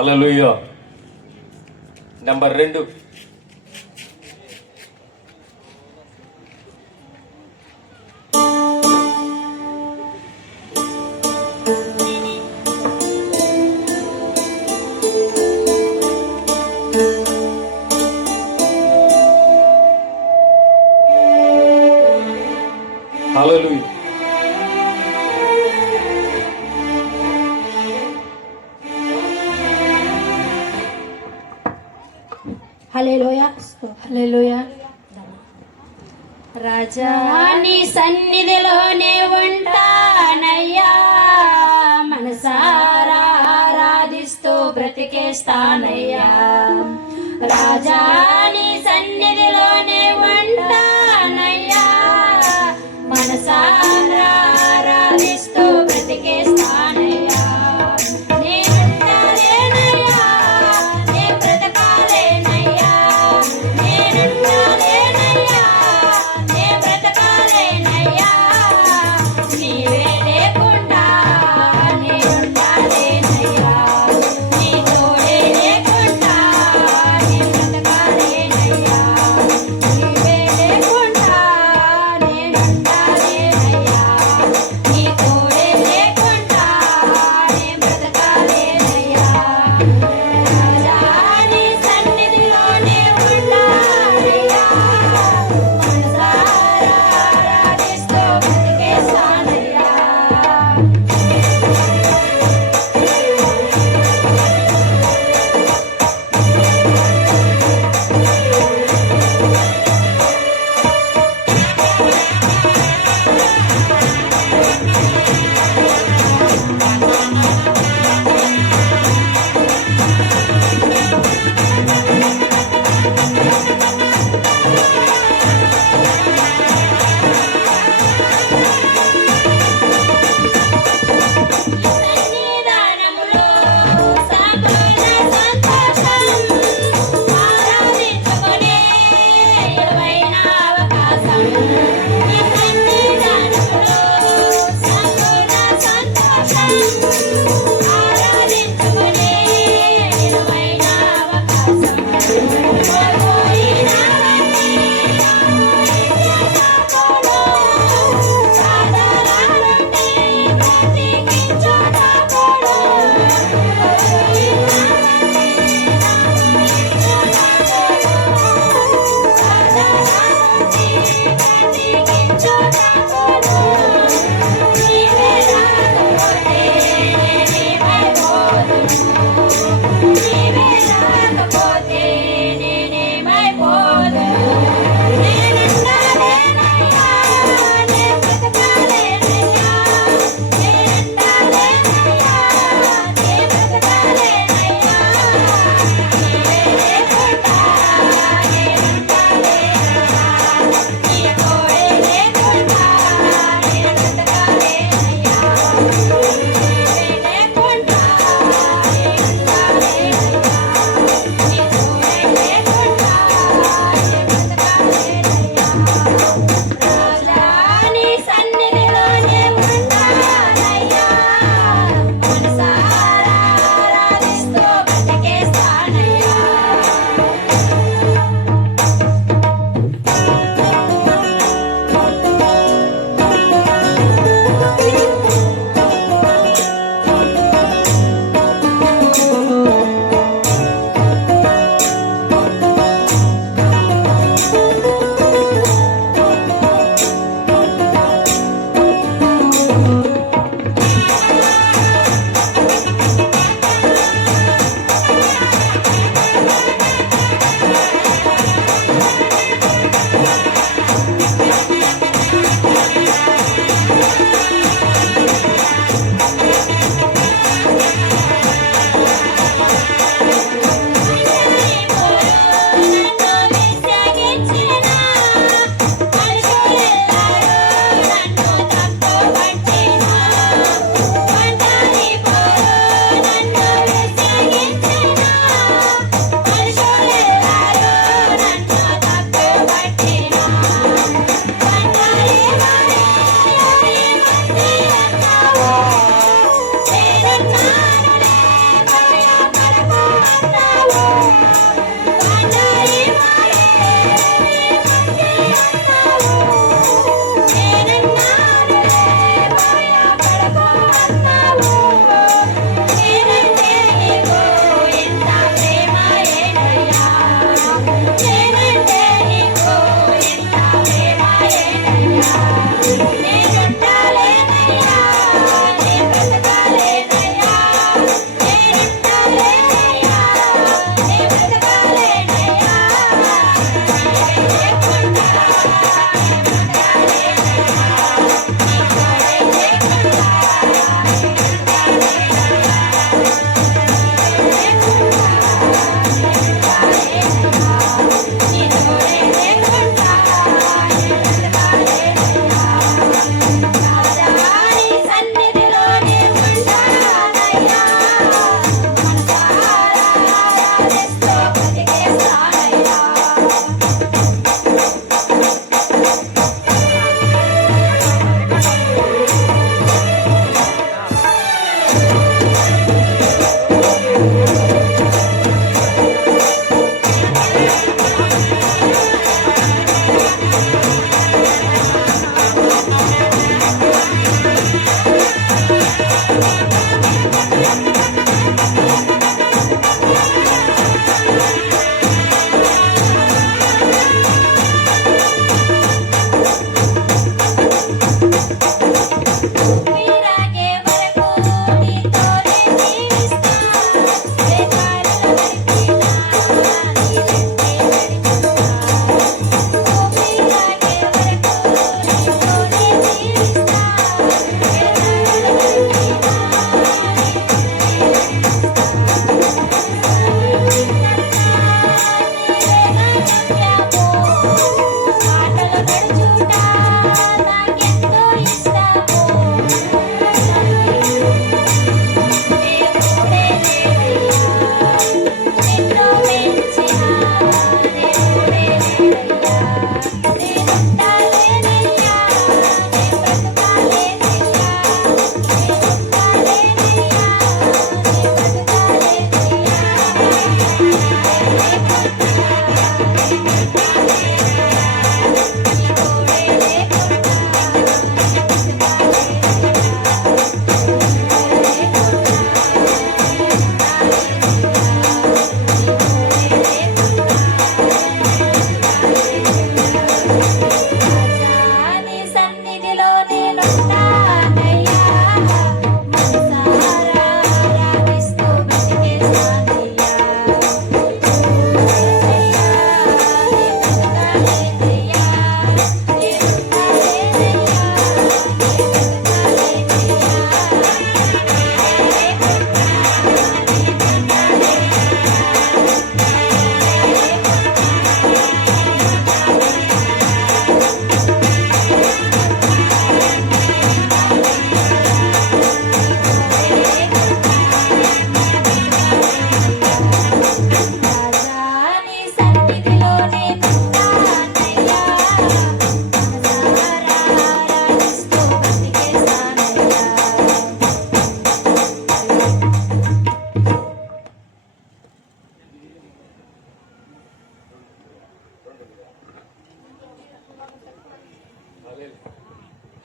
హల్లెలూయా. Number 2, హల్లెలూయా. Hallelujah. హల్లెలూయా. రాజా నీ సన్నిధిలోనే ఉంటానయ్యా, మనసారా ఆరాధిస్తూ బ్రతికేస్తానయ్యా. రాజా నీ సన్నిధిలోనే ఉంటానయ్యా, మనసారా ఆరాధిస్తూ బ్రతికేస్తానయ్యా.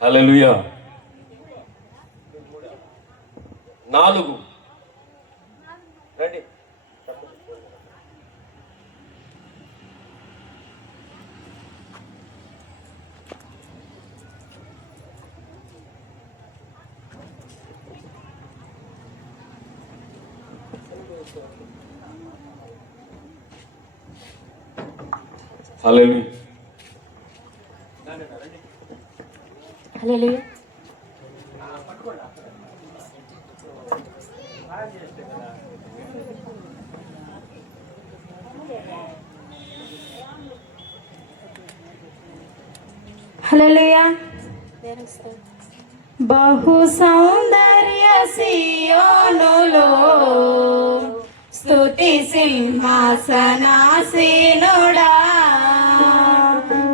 హల్లెలూయా. 4 రండి. హల్లెలూయా. హల్లెలూయా. హల్లెలూయా. బహు సౌందర్య సియోనులో స్తుతి సింహాసనాసీనుడా,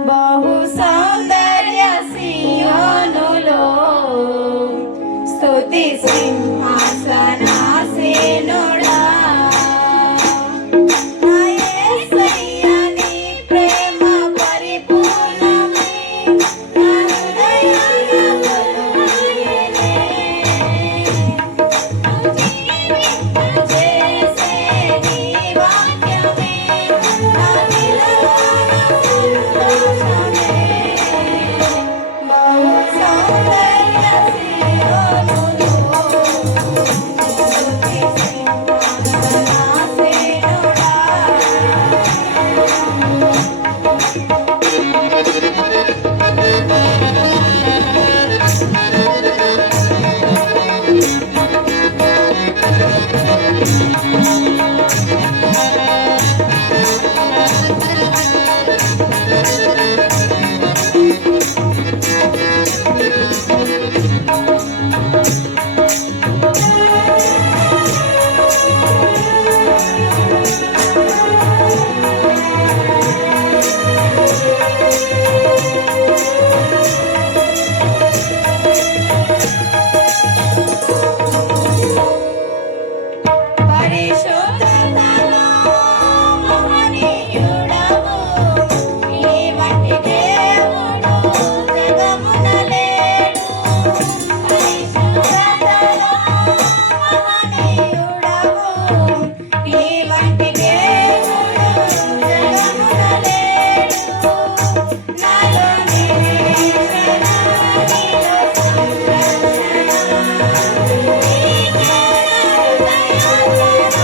బహు సౌందర్య సియోనులో స్తుతి సింహాసనాసీనుడా, నా యేసయ్య నీ ప్రేమ పరిపూర్ణమే, నా హృదయాన కొలువైనే. చేసే నీ వాక్యమే నా నిలవన సంతోషమే. బహు సౌందర్య సియోనులో స్తుతి సింహాసనాసీనుడా. పరిశుద్ధతలో మహనీయుడవు, నీ వంటి దేవుడు జగమున లేడు. పరిశుద్ధతలో మహనీయుడవు, నీ వంటి దేవుడు జగమున లేడు. నాలో నిరీక్షణ, నీలో సంరక్షణ, నీకే నా హృదయార్పణ.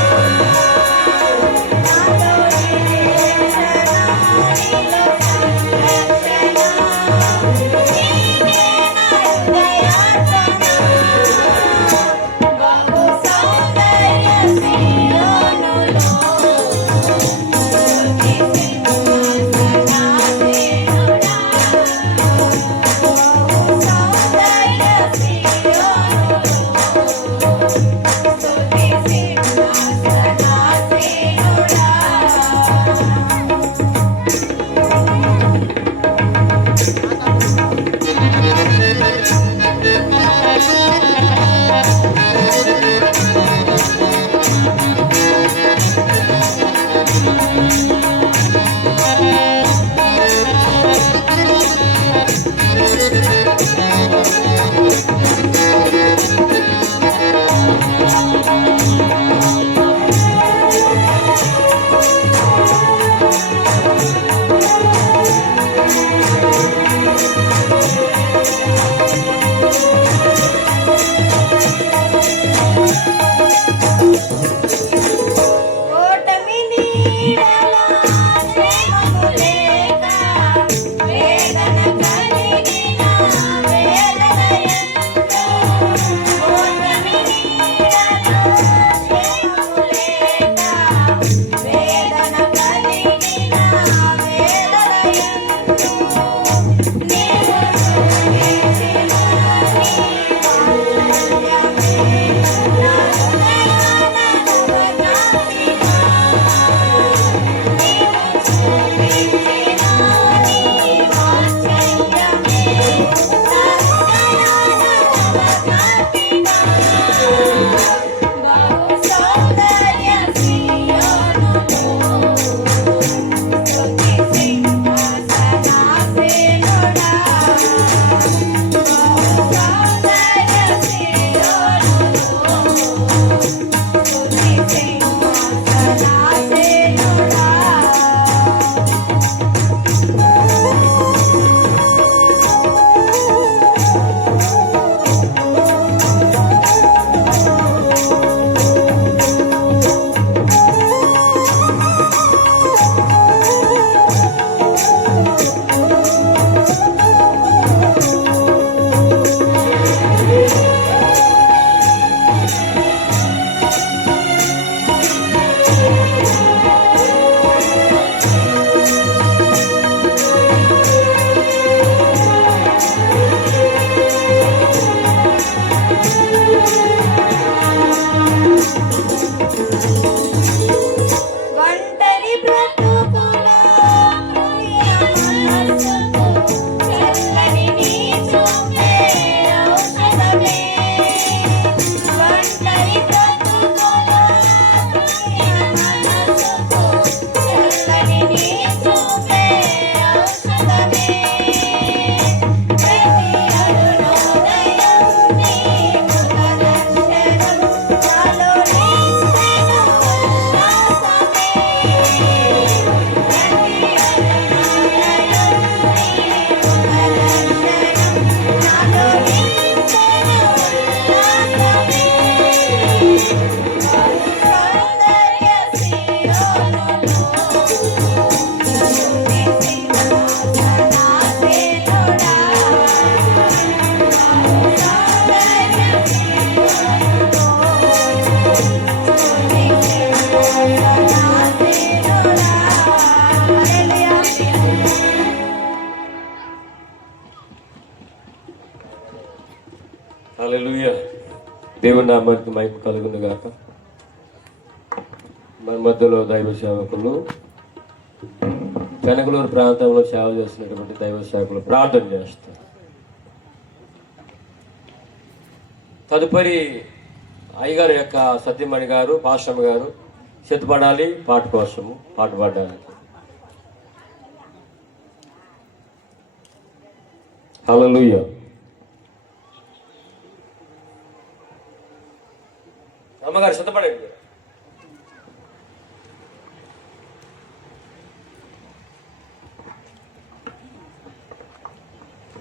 నాలో నిరీక్షణ, నీలో సంరక్షణ, నీకే నా హృదయార్పణ. బహు సౌందర్య సియోనులో స్తుతి సింహాసనాసీనుడా, బహు సౌందర్య సియోనులో స్తుతి సింహాసనాసీనుడా. ఓటమి నీడలా స్నేహము లేక, వేదన కలిగిన వేదన ఎంతో. ఓటమి నీడలా స్నేహము లేక, వేదన కలిగిన వేదన ఎంతో. నీవు చూపించిన నీ వాత్సల్యమే నా హృదయాన నవగామిగా. నీవు చూపించిన దేవుని నామానికి మహిమ కలుగును గాక. మన మధ్యలో దైవ సేవకులు, కనకలూరు ప్రాంతంలో సేవ చేస్తున్నటువంటి దైవ సేవకులు ప్రార్థన చేస్తారు. తదుపరి అయ్యగారు యొక్క సత్యమణి గారు, పాశ్రమ గారు సిద్ధపడాలి పాట కోసము, పాట పాడడానికి. హల్లెలూయా. అమ్మగారు సిద్ధపడండి.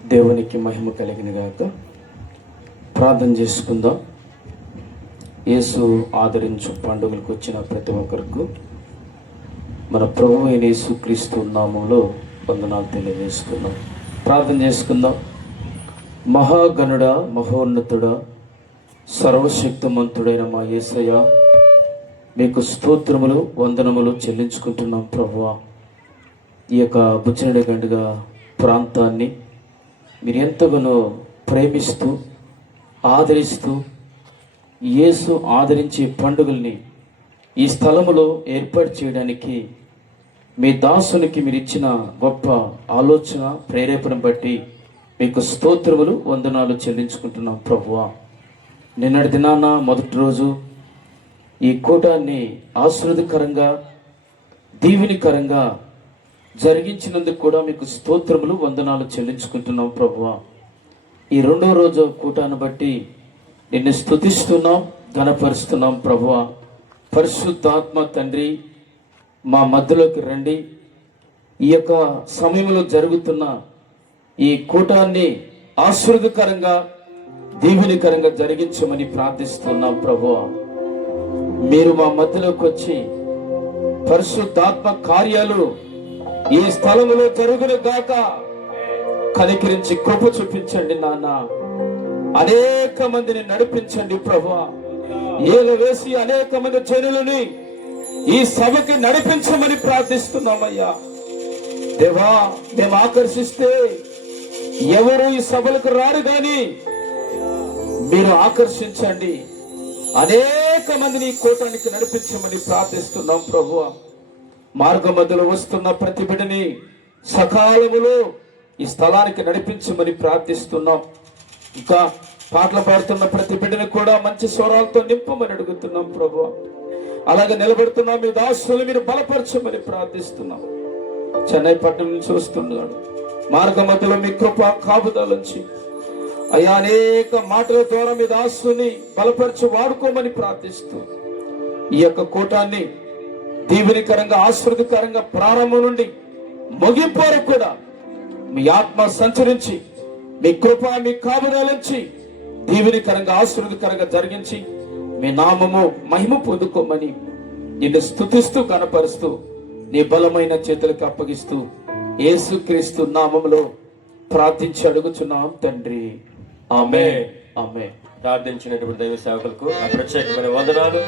దేవునికి మహిమ కలిగిన గాక. ప్రార్థన చేసుకుందాం. యేసు ఆదరించు పండుగలకు వచ్చిన ప్రతి ఒక్కరికి మన ప్రభువు అయిన యేసుక్రీస్తు నామములో వందనాలు తెలియజేసుకుందాం. ప్రార్థన చేసుకుందాం. మహాగణుడా, మహోన్నతుడా, సర్వశక్తిమంతుడైన మా యేసయ్య, మీకు స్తోత్రములు వందనములు చెల్లించుకుంటున్నాం ప్రభువా. ఈ యొక్క బుచ్చినడి గండుగా ప్రాంతాన్ని మీరు ఎంతగానో ప్రేమిస్తూ ఆదరిస్తూ యేసు ఆదరించే పండుగల్ని ఈ స్థలములో ఏర్పాటు చేయడానికి మీ దాసునికి మీరు ఇచ్చిన గొప్ప ఆలోచన ప్రేరేపణ బట్టి మీకు స్తోత్రములు వందనాలు చెల్లించుకుంటున్నాం ప్రభువా. నిన్నటి దినాన మొదటి రోజు ఈ కూటాన్ని ఆశీర్వాదకరంగా దీవెనికరంగా జరిగించినందుకు కూడా మీకు స్తోత్రములు వందనాలు చెల్లించుకుంటున్నాం ప్రభువా. ఈ రెండో రోజు కూటాన్ని బట్టి నిన్ను స్తుతిస్తున్నాం, ఘనపరుస్తున్నాం ప్రభువా. పరిశుద్ధాత్మ తండ్రి, మా మధ్యలోకి రండి. ఈ యొక్క సమయంలో జరుగుతున్న ఈ కూటాన్ని ఆశీర్వాదకరంగా దీవెనికరంగా జరిగించమని ప్రార్థిస్తున్నాం ప్రభువా. మీరు మా మధ్యలోకి వచ్చి పరిశుద్ధాత్మ కార్యాలు ఈ స్థలంలో జరుగును గాక. కనికరించి కృప చూపించండి నాన్న. అనేక మందిని నడిపించండి ప్రభువా. ఏలు వేసి అనేక మంది జనులని ఈ సభకి నడిపించమని ప్రార్థిస్తున్నామయ్యా. దేవా, మేము ఆకర్షిస్తే ఎవరు ఈ సభలకు రారు గాని మీరు ఆకర్షించండి. అనేక మందిని కూటానికి నడిపించమని ప్రార్థిస్తున్నాం ప్రభువా. మార్గ మధ్యలో వస్తున్న ప్రతి బిడ్డని సకాలములో ఈ స్థలానికి నడిపించమని ప్రార్థిస్తున్నాం. ఇంకా పాటలు పాడుతున్న ప్రతి బిడ్డని కూడా మంచి స్వరాలతో నింపమని అడుగుతున్నాం ప్రభువా. అలాగే నిలబెడుతున్నాం మీ దాసులు మీరు బలపరచమని ప్రార్థిస్తున్నాం. చెన్నై పట్టణం నుంచి వస్తున్నాడు. మార్గ మధ్యలో మీ కృప కాపుదలుంచి అయ్యా అనేక మాటల ద్వారా మీ దాసుని బలపరిచి వాడుకోమని ప్రార్థిస్తూ ఈ యొక్క కూటాన్ని దీవెనికరంగా ఆశీర్వాదకరంగా ప్రారంభం నుండి ముగింపు వరకు కూడా మీ ఆత్మ సంచరించి మీ కృప మీ కాపుదలుంచి దీవెనికరంగా ఆశీర్వాదకరంగా జరిగించి మీ నామము మహిమ పొందుకోమని నిన్ను స్తుతిస్తూ కనపరుస్తూ నీ బలమైన చేతులకు అప్పగిస్తూ యేసుక్రీస్తు నామములో ప్రార్థించి అడుగుచున్నాం తండ్రి. ఆమేన్. ఆమేన్. ప్రార్థించినటువంటి దైవ సేవకులకు ఆ ప్రత్యేకమైన వందనాలు.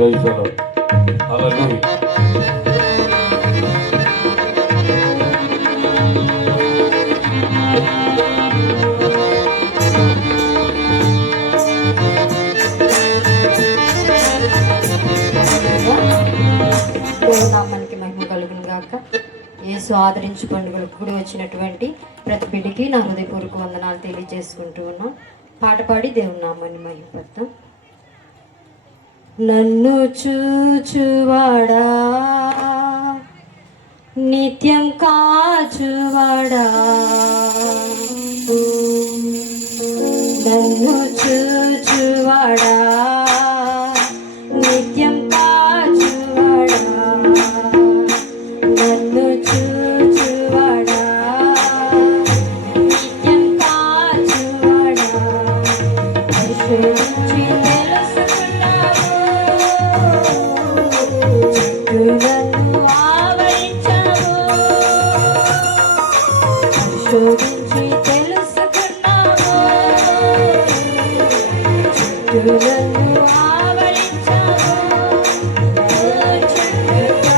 Praise the Lord. Hallelujah. నామానికి మహిమ కలుగును గాక. యేసు ఆదరించు పండుగలకు కూడి వచ్చినటువంటి ప్రతి బిడ్డకి నా హృదయపూర్వక వందనాలు తెలియజేసుకుంటూ ఉన్నాం. పాట పాడి దేవుని నామాన్ని మహిమపడతాం. నన్ను చూచువాడా, నిత్యం కాచువాడా, నన్ను చూచువాడా, నిత్యం కాచువాడా, నన్ను చూచువాడా, నిత్యం కాచువాడా, పరిశోధించి తెలుసుకున్నావు శోధించి తెలుసుకున్నావు, చుట్టూ ఆవరించావు. చుండుట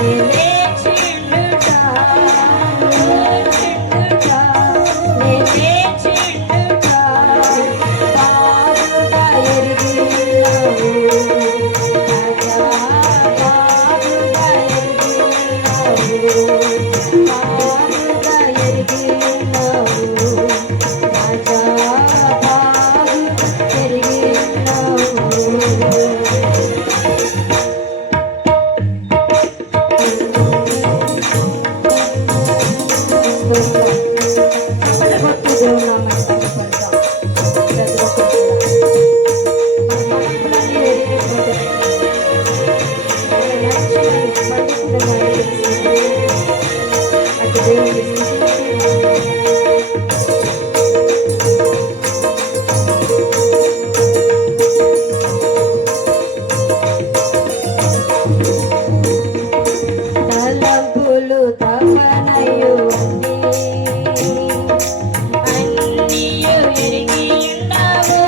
నేనే చిండుట, చుండుట నేనే చిండుట, బాగుగా ఎరిగి ఉన్నావు రాజా, బాగుగా ఎరిగి ఉన్నావు, బాగుగా ఎరిగి ఉన్నావు రాజా, బాగుగా ఎరిగి ఉన్నావు. తలంపులు తపనయు అన్నియు ఎరిగి ఉన్నావు,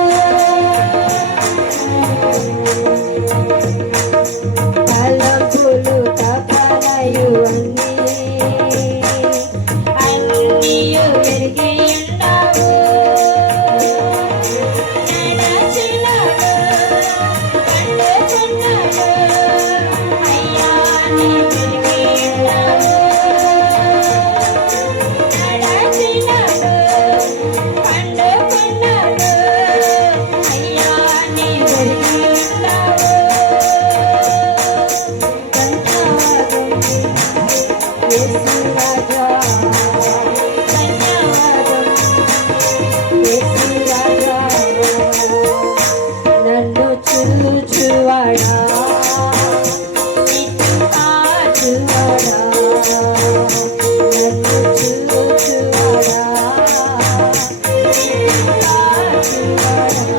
తలంపులు తపనయు అన్నియు ఎరిగి ఉన్నావు. నడచినడు కండుకున్నాడు అయ్యా నీ వెలిగి ఉన్నావు, నడచినడు కండుకున్నాడు అయ్యా నీ వెలిగి ఉన్నావు. ధన్యవాదం యేసు రాజా, ధన్యవాదం యేసు రాజా, నన్ను చూచువాడా నిన్ను కాచువాడా, నన్ను చూచువాడా నిన్ను కాచువాడా.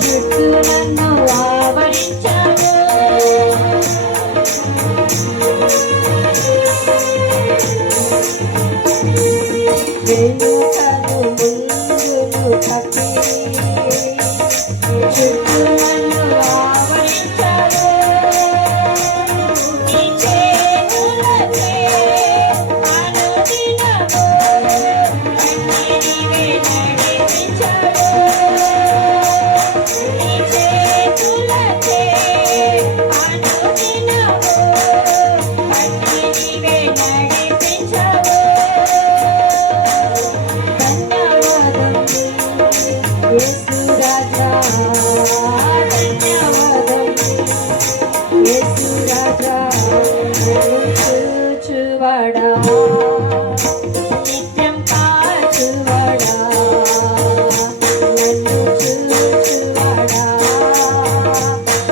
చుట్టూ నన్ను ఆవరించావు, వెనుకను ముందును కప్పి చుట్టూ నన్ను ఆవరించావు. నీ చేతులకే అనుదినము అన్నిటినీ నడిపించావు, నీ చేతులకే అనుదినము అన్నిటినీ నడిపించావు. ధన్యవాదం యేసు రాజా, ధన్యవాదం యేసు రాజా, నన్ను చూచువాడా నిత్యం కాచువాడా, నన్ను చూచువాడా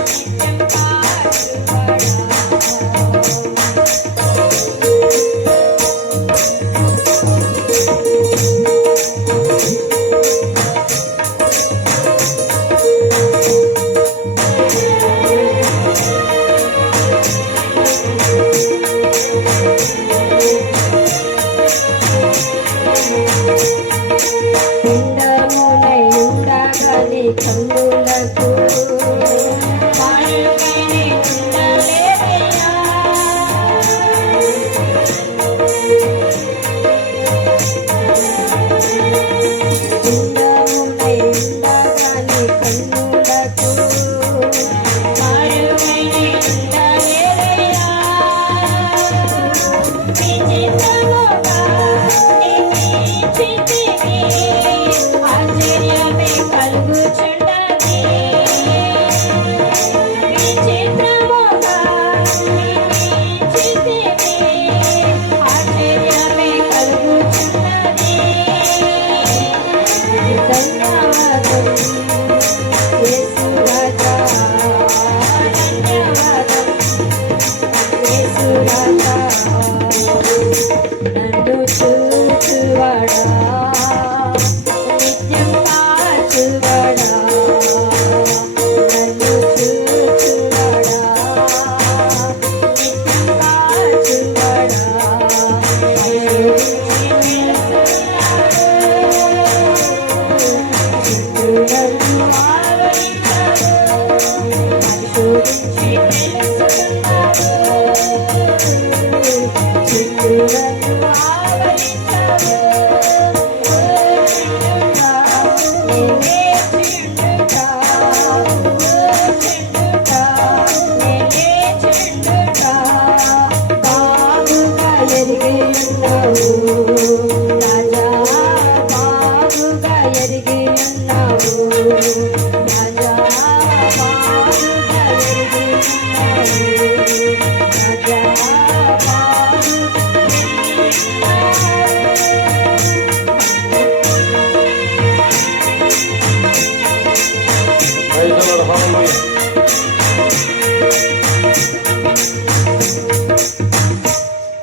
నిత్యం కాచువాడా. పిండమునై ఉండగాని కన్నులకు కాళ్ళకైనే ఉండలేదయ్యా, పిండమునై ఉండగాని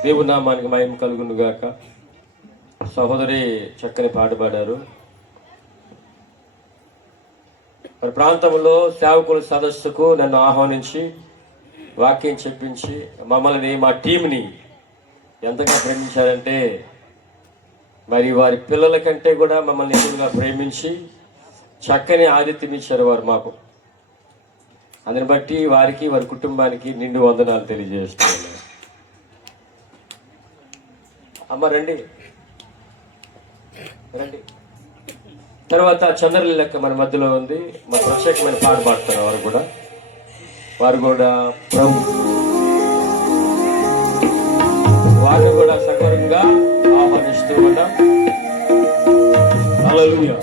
దేవుని నామానికి మహిమ కలుగును గాక. సహోదరి చక్కని పాట పాడారు. మరి ప్రాంతంలో సేవకుల సదస్సుకు నన్ను ఆహ్వానించి వాక్యం చెప్పించి మమ్మల్ని మా టీంని ఎంతగా ప్రేమించారంటే మరి వారి పిల్లల కంటే కూడా మమ్మల్ని ఎక్కువగా ప్రేమించి చక్కని ఆతిథ్యం ఇచ్చారు వారు మాకు. అందుని బట్టి వారికి వారి కుటుంబానికి నిండు వందనాలు తెలియజేస్తున్నాను. అమ్మ రండి రండి. తర్వాత చంద్రలి లెక్క మన మధ్యలో ఉంది. మన ప్రత్యేకమైన పాట పాడుతున్నారు వారు కూడా ప్రభు వారిని కూడా సకరంగా ఆహ్వానిస్తూ ఉన్నాం. Hallelujah.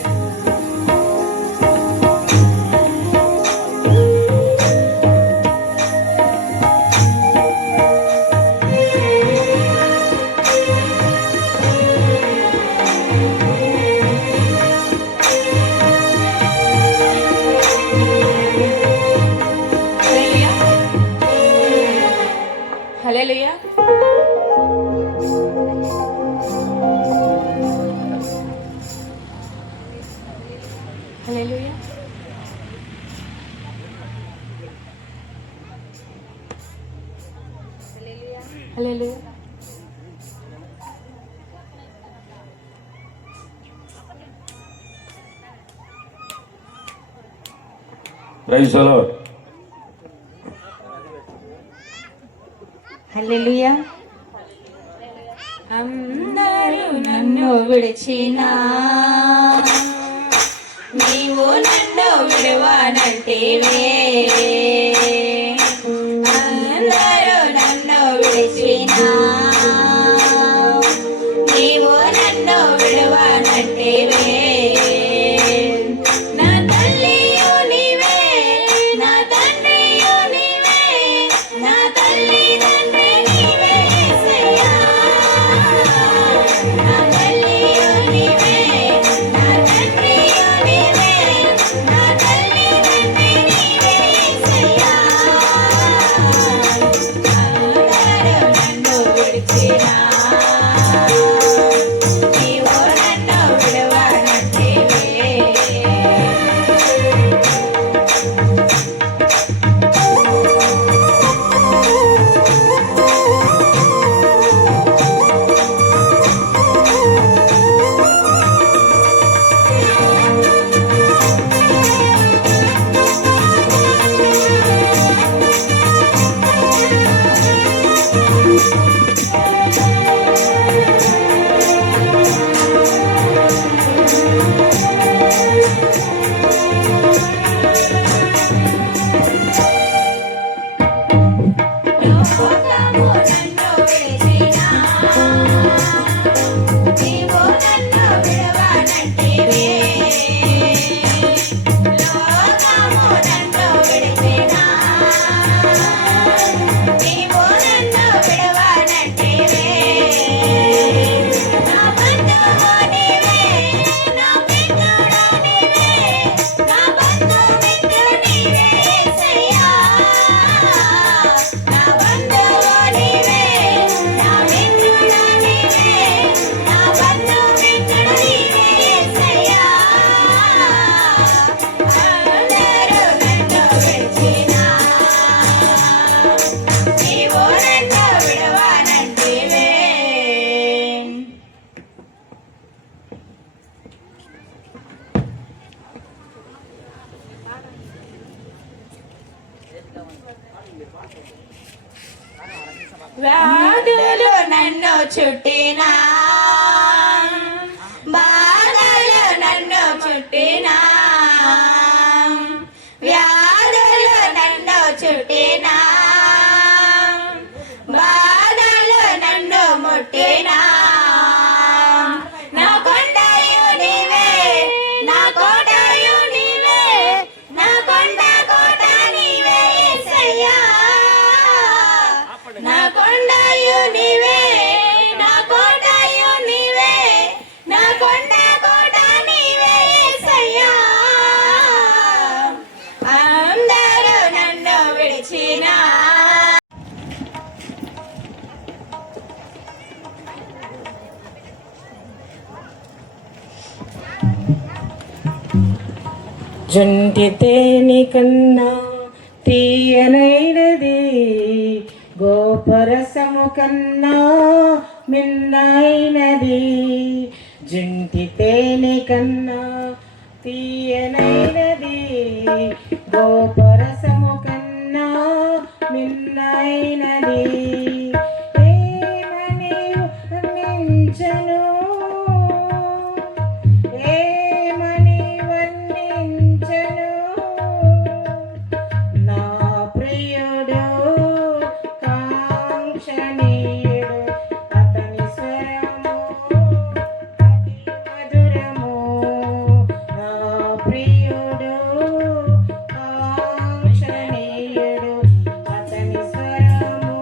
Hallelujah. Hallelujah. Hallelujah. Praise the Lord. Hallelujah. అందరూ నన్ను విడిచినా నీవు నన్ను విడవనంటివే. అందరూ నన్ను విడిచినా నీవు నన్ను విడవనంటివే. నా తల్లియు నీవే, నా తండ్రియు నీవే, నా తల్లి తండ్రి నీవే యేసయ్యా. నా తల్లియు నీవే, నా తండ్రియు నీవే, నా తల్లి తండ్రి నీవే వ్యాధులు నన్ను చుట్టినా, బాధలు నన్ను చుట్టినా, వ్యాధులు నన్ను చుట్టినా, బాధలు నన్ను ముట్టినా, నా కొండయు నీవే, నా కోటయు నీవే, నా కొండ కోట నీవే యేసయ్యా. నా కొండయు నీవే, నా కోటయు నీవే, నా కొండ కోట నీవే యేసయ్యా. అందరూ నన్ను విడిచినా, జంటి తేనె కన్నా తీయనైనది, గోపరసము కన్నా మిన్నైనది. జంటి తేనె కన్నా తీయనైనది, గోపరసము కన్నా మిన్నైనది. ఏమని వర్ణించను, ఏమని వర్ణించను, నా ప్రియుడు కాంక్షణీయుడు, అతని స్వరము అతి మధురము. నా ప్రియుడు కాంక్షణీయుడు, అతని స్వరము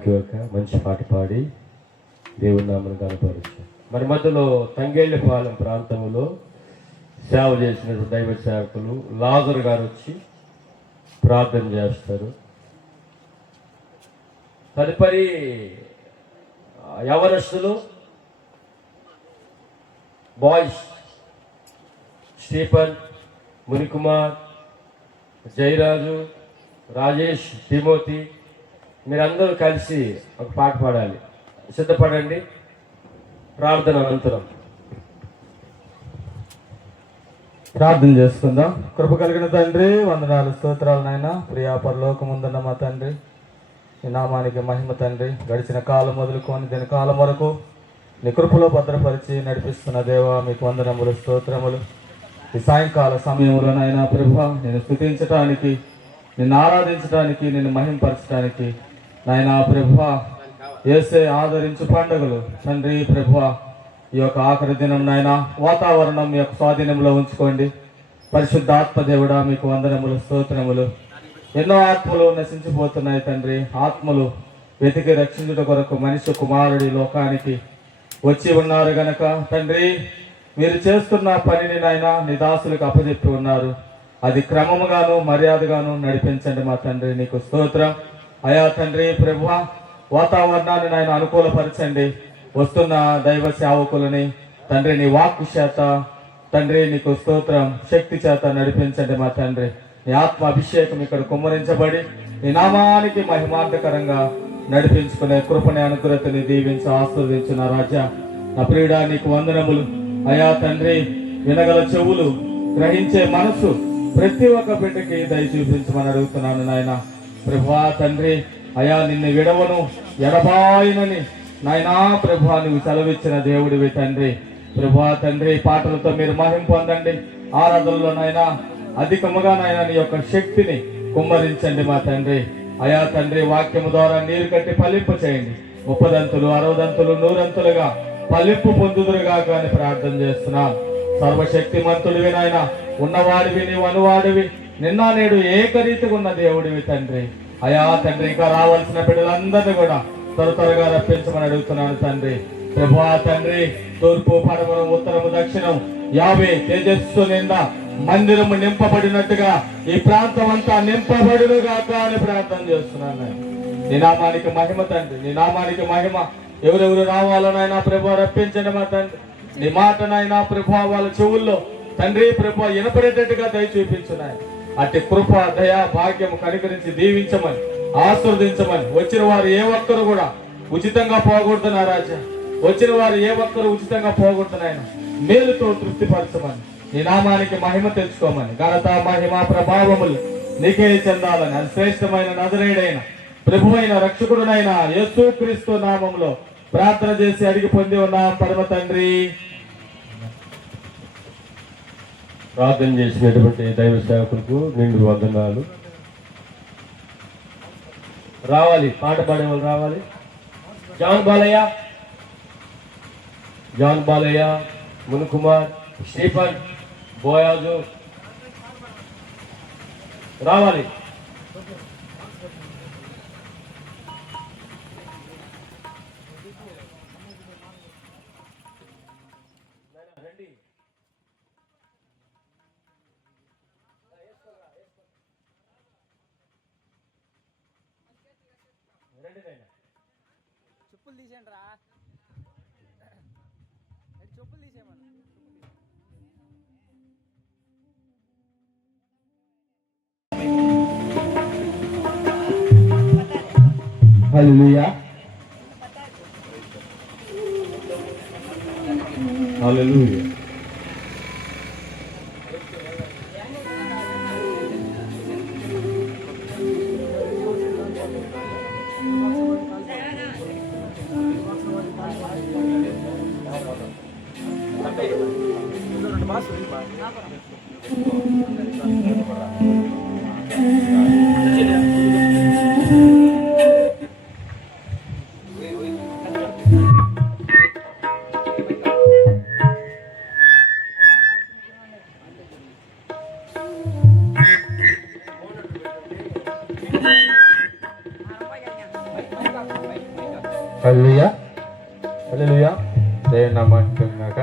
థ్యాంక్ యూ అక్క. మంచి పాట పాడి దేవుని నామను కనపరిచాం. మరి మధ్యలో తంగేళ్లపాలెం ప్రాంతంలో సేవ చేసినటువంటి దైవ సేవకులు లాజర్ గారు వచ్చి ప్రార్థన చేస్తారు. తదుపరి యవనస్తులు boys Stephen, Munikumar, Jayaraju, Rajesh, Timothy మీరందరూ కలిసి ఒక పాట పాడాలి. సిద్ధపడండి. ప్రార్థన అనంతరం ప్రార్థన చేసుకుందాం. కృప కలిగిన తండ్రి, వందనాలు స్తోత్రాలు నాయన. ప్రియా పరలోకముందున్న మా తండ్రి, నీ నామానికి మహిమ తండ్రి. గడిచిన కాలం మొదలుకొని దీని కాలం వరకు నీ కృపలో భద్రపరిచి నడిపిస్తున్న దేవా, మీకు వందనములు స్తోత్రములు. ఈ సాయంకాల సమయంలో నాయన ప్రభువా, నేను స్తుతించడానికి, నిన్ను ఆరాధించడానికి, నిన్ను మహింపరచడానికి నాయన ప్రభువా, యేసే ఆదరించు పండుగలు తండ్రి ప్రభువా, ఈ యొక్క ఆఖరి దినం నాయన వాతావరణం మీ యొక్క స్వాధీనంలో ఉంచుకోండి. పరిశుద్ధాత్మ దేవుడా, మీకు వందనములు స్తోత్రములు. ఎన్నో ఆత్మలు నశించిపోతున్నాయి తండ్రి. ఆత్మలు వెతికి రక్షించుట కొరకు మనిషి కుమారుడి లోకానికి వచ్చి ఉన్నారు గనక తండ్రి, మీరు చేస్తున్న పనిని నాయన నీ దాసులకు అప్పచెప్పి ఉన్నారు. అది క్రమముగాను మర్యాదగాను నడిపించండి మా తండ్రి. నీకు స్తోత్రం అయా తండ్రి ప్రభువా. వాతావరణాన్ని నాయన అనుకూలపరచండి. వస్తున్న దైవ సేవకులని తండ్రి నీ వాక్కు చేత తండ్రి నీకు స్తోత్రం, శక్తి చేత నడిపించండి మా తండ్రి. నీ ఆత్మ అభిషేకం ఇక్కడ కుమ్మరించబడి నీ నామానికి మహిమార్థకరంగా నడిపించుకునే కృపని అనుగ్రహతని దీవించి ఆశీర్వదించు నా రాజా. నా ప్రియుడా, నీకు వందనములు అయా తండ్రి. వినగల చెవులు, గ్రహించే మనసు ప్రతి ఒక్క బిడ్డకి దయ చూపించమని అడుగుతున్నాను నాయన ప్రభువా తండ్రి. అయా నిన్ను విడవను ఎడబాయినని నాయనా ప్రభువా నువ్వు సెలవిచ్చిన దేవుడివి తండ్రి. ప్రభువా తండ్రి, పాటలతో మీరు మహిమ పొందండి. ఆరాధనలో నాయనా అధికముగా నాయన నీ యొక్క శక్తిని కుమ్మరించండి మా తండ్రి. అయా తండ్రి, వాక్యము ద్వారా నీరు కట్టి ఫలింపు చేయండి. 30 దంతులు 60 దంతులు 100 దంతులుగా ఫలింపు పొందుదురుగా అని ప్రార్థన చేస్తున్నాం. సర్వశక్తిమంతుడివి నాయన, ఉన్నవాడివి, నీవు అనువాడివి, నిన్న నేడు ఏకరీతిగా ఉన్న దేవుడివి తండ్రి. అయా తండ్రి, ఇంకా రావాల్సిన బిడ్డలందరినీ కూడా త్వరగా రప్పించమని అడుగుతున్నాను తండ్రి. ప్రభువా తండ్రి, తూర్పు పడమరం ఉత్తరము దక్షిణం 50 తేజస్సు నిండా మందిరము నింపబడినట్టుగా ఈ ప్రాంతం అంతా నింపబడునుగా అని ప్రార్థన చేస్తున్నాను. నీ నామానికి మహిమ తండ్రి, నీ నామానికి మహిమ. ఎవరెవరు రావాలో నాయన ప్రభు రప్పించండి మా తండ్రి. నీ మాట నాయన ప్రభు వాళ్ళ చెవుల్లో తండ్రి ప్రభు వినపడేటట్టుగా దయ చూపించున్నాయి. అట్టి కృప, దయా, భాగ్యం కనికరించి దీవించమని, ఆశీర్వదించమని. వచ్చిన వారు ఏ ఒక్కరు కూడా ఉచితంగా పోకూడదు నా రాజా. వచ్చిన వారు ఏ ఒక్కరు ఉచితంగా పోకూడదు. మేలుతో తృప్తిపరచమని, నీ నామానికి మహిమ తెచ్చుకోమని, ఘనత మహిమ ప్రభావములు నీకే చెందాలని అది శ్రేష్టమైన నజరేయుడైన ప్రభువైన రక్షకుడునైన యేసుక్రీస్తు నామములో ప్రార్థన చేసి అడిగి పొంది ఉన్నాం పరమ తండ్రి. ప్రార్థన చేసినటువంటి దైవ సేవకులకు నిండు వందనాలు. రావాలి, పాట పాడే వాళ్ళు రావాలి. జాన్ బాలయ్య, మునుకుమార్, స్టీఫన్, బోయాజు రావాలి. చెప్పులు తీసేయండి రా, చెప్పులు తీసేయమన్నా. హల్లెలూయా, హల్లెలూయా. హల్లెలూయా హల్లెలూయా. దేవుని నామానికి గాక.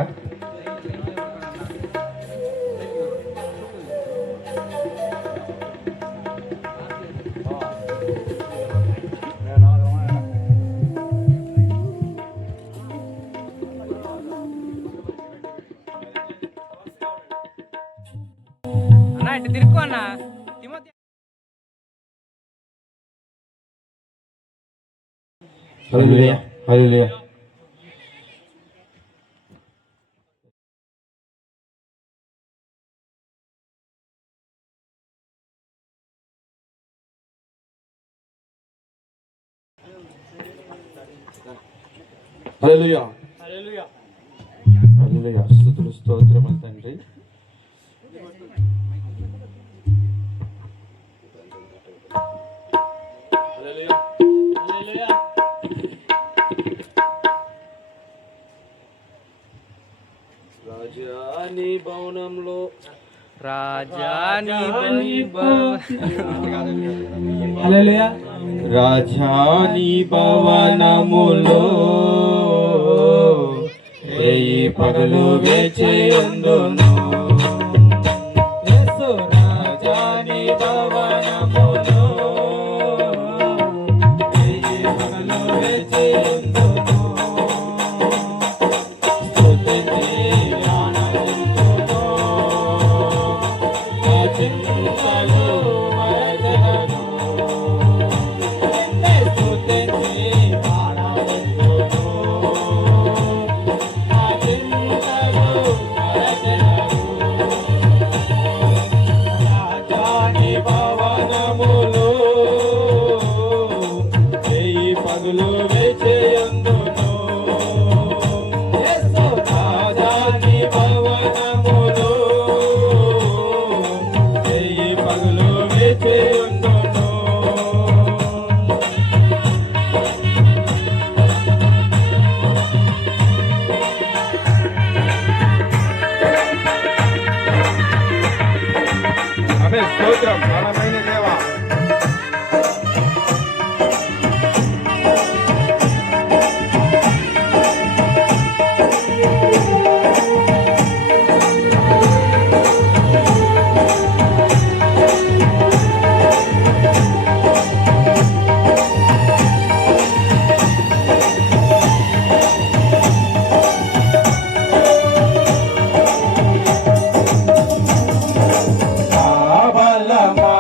అన్న ఇటు తిరుక్కో అన్న తిమోతి. హల్లెలూయా హల్లెలూయా. హల్లెలూయా హల్లెలూయా. స్తుతులు స్తోత్రములు తండ్రి. రాజాని భవనంలో రాజాని రాజాని భవనములో రేయి పగలు వేచేయందును. యేసు రాజాని భవనములో రేయి పగలు వేచేయందును. స్తుతించి ఆనందింతును. నా చింతలు మరచెదను. స్తుతించి ఆనందింతును. నా చింతలు మరచెదను. రాజాని భవనములో రేయి పగలు వేచేయందును. యేసు రాజాని భవనములో రేయి పగలు వేచేయందును. ఆమె స్తోత్రం బలమైన దేవా. బలమా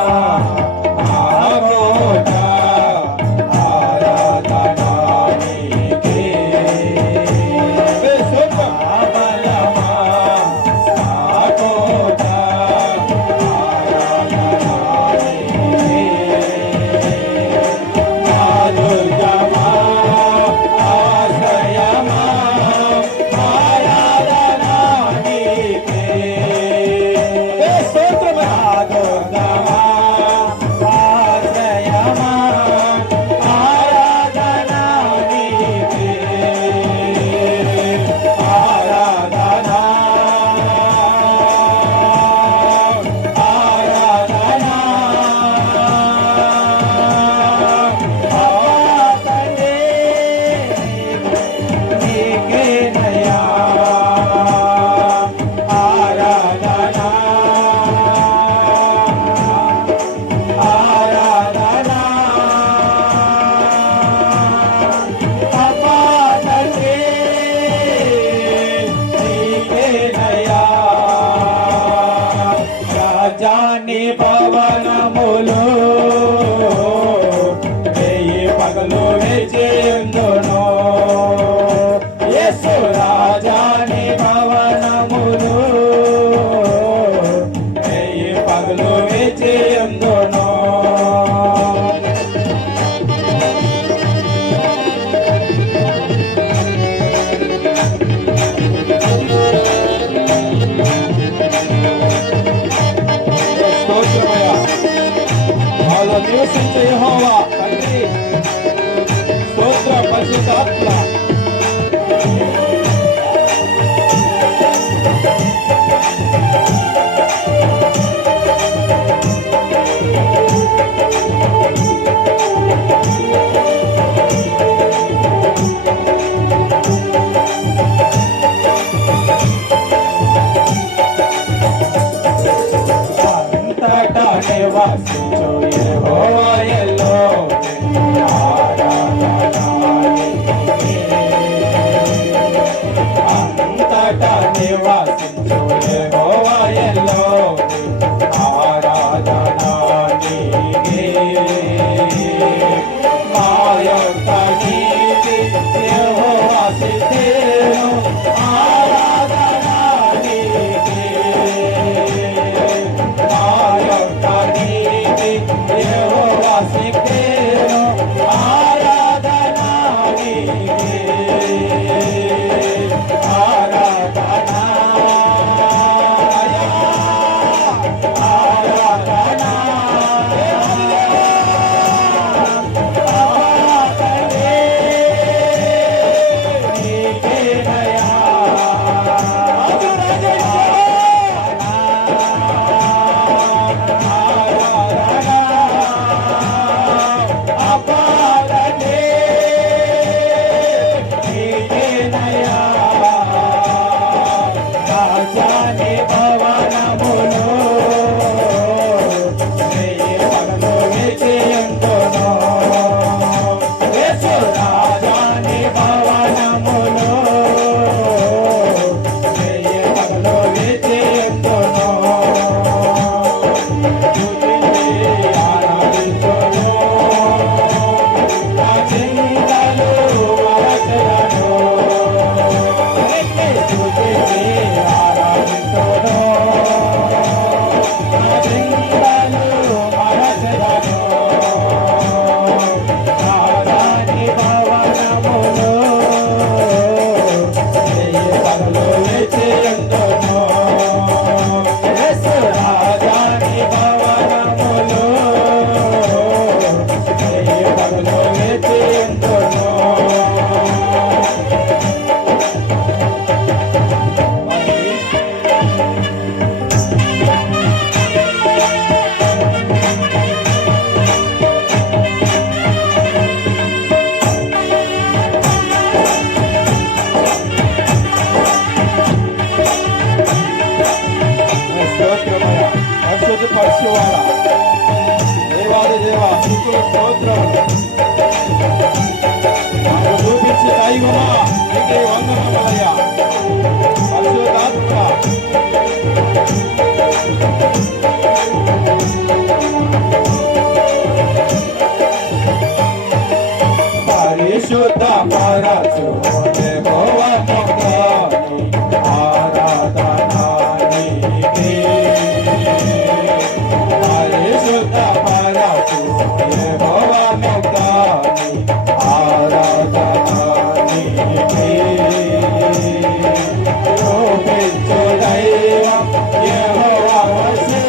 నివాసించు యెహోవా ఎల్లోనే ఆరాధన నీకే. అంతటా నివాసించు యెహోవా ఎల్లోనే ఆరాధన నీకే. మా యొక్క నీతి యెహోవా సిద్ధేను ఆరాధన నీకే. మా యొక్క నీతి యెహోవా సిద్ధేను ఆరాధన నీకే. ఆరాధన రాజాని భవనములో పగలు విజయంతోనో రాజాని భవనములో పగలు విజయంతోనో ఆరాధించను నా చింతలు మరచలను ఆరాధించను నా చింతలు మరచలను రాజాని భవనములో పగలు విజయంతోనో రాజాని భవనములో పగలు విజయంతోనో స్తోత్రమయ పరిశుద్ధ పరిశువాడ దేవాది దేవ నీకు స్తోత్రములు. నాకు చూపించి దైవమా నీకే వందనములయ్యా. పరిశుద్ధాత్మ పరిశుద్ధ పరచు యెహోవా మొక్కుని ఆరాధన నీకే. పరిశుద్ధ పరచు యెహోవా మొక్కుని ఆరాధన నీకే. రూపించు దైవం యెహోవా వశే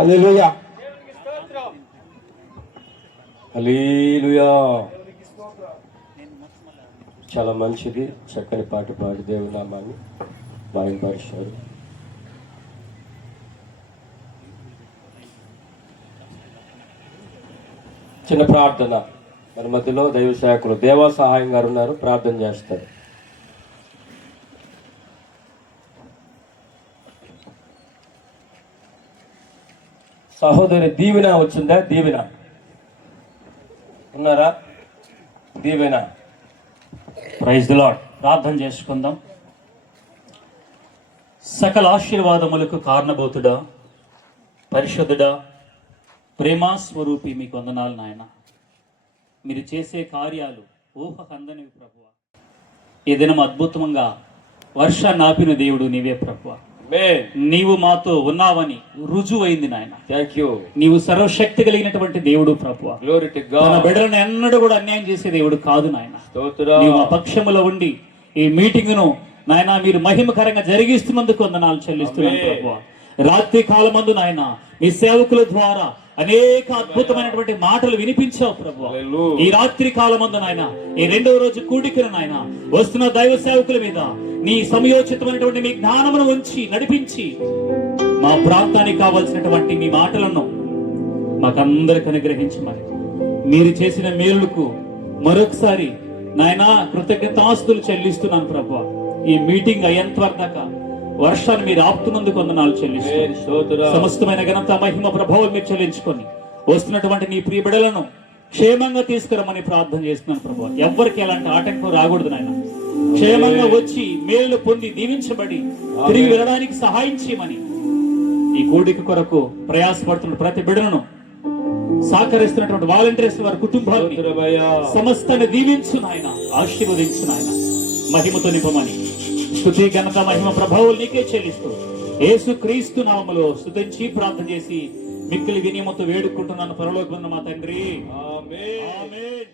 హల్లెలూయా. హల్లెలూయా. చాలా మంచిది, చక్కని పాట పాడి దేవుని నామాన్ని మహిమపరిచారు. చిన్న ప్రార్థన. మన మధ్యలో దైవ సేవకులు దేవా సహాయం గారు ఉన్నారు, ప్రార్థన చేస్తారు. సహోదరి దీవెన వచ్చిందా? దీవెన ఉన్నారా? దీవెన. Praise the Lord. ప్రార్థన చేసుకుందాం. సకల ఆశీర్వాదములకు కారణభూతుడా, పరిశుద్ధుడా, ప్రేమా స్వరూపి మీకు వందనాలు నాయన. మీరు చేసే కార్యాలు ఊహకందనివి ప్రభువా. ఈ దినం అద్భుతంగా వర్షాన్ని ఆపిన దేవుడు నీవే ప్రభువా. నీవు మాతో ఉన్నావని రుజువైంది నాయన. Thank you. నీవు సర్వశక్తి కలిగినటువంటి దేవుడు ప్రభువా. గ్లోరీ టు తన గాడ్. బిడ్డలను ఎన్నడూ కూడా అన్యాయం చేసే దేవుడు కాదు నాయన. స్తోత్రం. నీవు మా పక్షములో ఉండి ఈ మీటింగ్ ను నాయన మీరు మహిమకరంగా జరిగిస్తున్నందుకు వందనాలు చెల్లిస్తున్నాను ఆమేన్. ప్రభువా. రాత్రి కాలమందు నాయన మీ సేవకుల ద్వారా అనేక అద్భుతమైనటువంటి మాటలు వినిపించావు ప్రభువా. హల్లెలూయా. ఈ రాత్రి కాలమందు నాయన ఈ రెండవ రోజు కూడికను నాయన వస్తున్న దైవ సేవకుల మీద నీ సమయోచితమైనటువంటి మీ జ్ఞానమును ఉంచి నడిపించి మా ప్రాంతానికి కావలసినటువంటి మీ మాటలను మాకందరికి అనుగ్రహించమని మీరు చేసిన మేలులకు మరొకసారి నాయన కృతజ్ఞతాస్తులు చెల్లిస్తున్నాను ప్రభువా. ఈ మీటింగ్ అయ్యేంత వరదాకా వర్షాన్ని మీరు ఆపుతున్నందుకు వందనాలు చెల్లిస్తున్నాను. స్తోత్రం. సమస్తమైన ఘనత మహిమ ప్రభావం మీరు చెల్లించుకొని వస్తున్నటువంటి నీ ప్రియ బిడ్డలను క్షేమంగా తీసుకురమని ప్రార్థన చేస్తున్నాను ప్రభువా. ఎవ్వరికి ఎలాంటి ఆటంకం రాకూడదు నాయన. క్షేమంగా వచ్చి మేలు పొంది దీవించబడి తిరిగి వెళ్ళడానికి సహాయం చేయమని ఈ కూడిక కొరకు ప్రయాసపడుతున్న ప్రతి బిడ్డలను సహకరిస్తున్నటువంటి వాలంటీర్స్ వారి కుటుంబాన్ని స్తోత్రమయ్యా. సమస్తాన్ని దీవించు నాయన, ఆశీర్వదించు నాయన, మహిమతో నింపమని స్తుతి ఘనత మహిమ ప్రభావం నీకే చెల్లిస్తూ యేసు క్రీస్తు నామములో స్తుతించి ప్రార్థన చేసి మిక్కిలి వినియమతో వేడుకుంటున్నాను పరలోకమున్న మా తండ్రి. ఆమేన్. ఆమేన్.